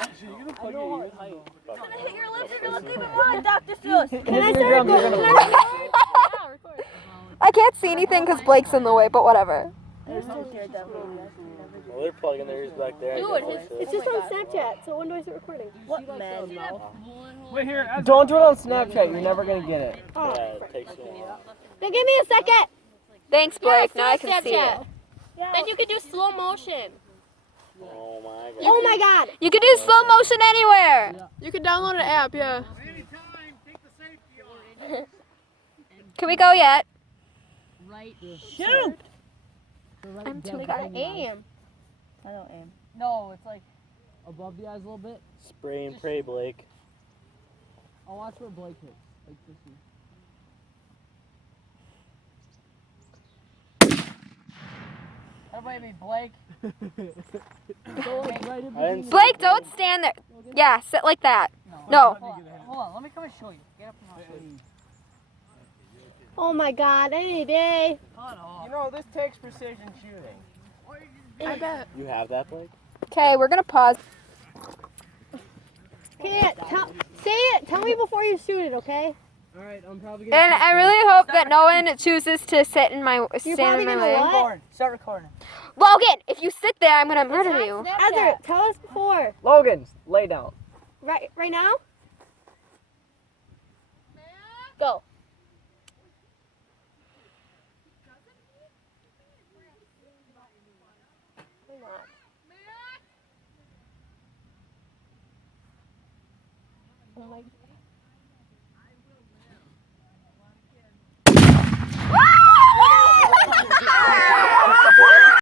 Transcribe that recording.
I know how it's height. It's gonna hit your lips and your lips even more. Dr. Seuss. Can I start recording? I can't see anything because Blake's in the way, but whatever. They're so scared that way. Well, they're plugging theirs back there. Dude, It's just on Snapchat, so when do I start recording? What man? Wait here. Don't do it on Snapchat. You're never gonna get it. Oh, Yeah, it takes too long. then give me a second. Thanks, Blake. Now I do can see it. Snapchat. Then you can do slow motion. Oh my god. Oh my god. You can do slow motion anywhere. You can download an app, yeah. Can we go yet? Shoot! I'm too They gotta aim. I don't aim. No, it's like above the eyes a little bit. Spray and pray, Blake. I'll watch where Blake hits. Like this one. Everybody be Blake. Blake, don't stand there. Yeah, sit like that. No. Hold on, let me come and show you. Get up and I'll show you. Oh my god, any day. You know, this takes precision shooting. I bet. You have that, Blake? Okay, we're gonna pause. Okay, say it. Tell me before you shoot it, okay? Alright, I'm probably gonna. And I really hope that no one chooses to sit in my You're stand in probably my gonna way. what? Start recording. Logan, if you sit there, I'm gonna murder you. Ezra, tell us before. Logan, lay down. Right now? Go. Oh my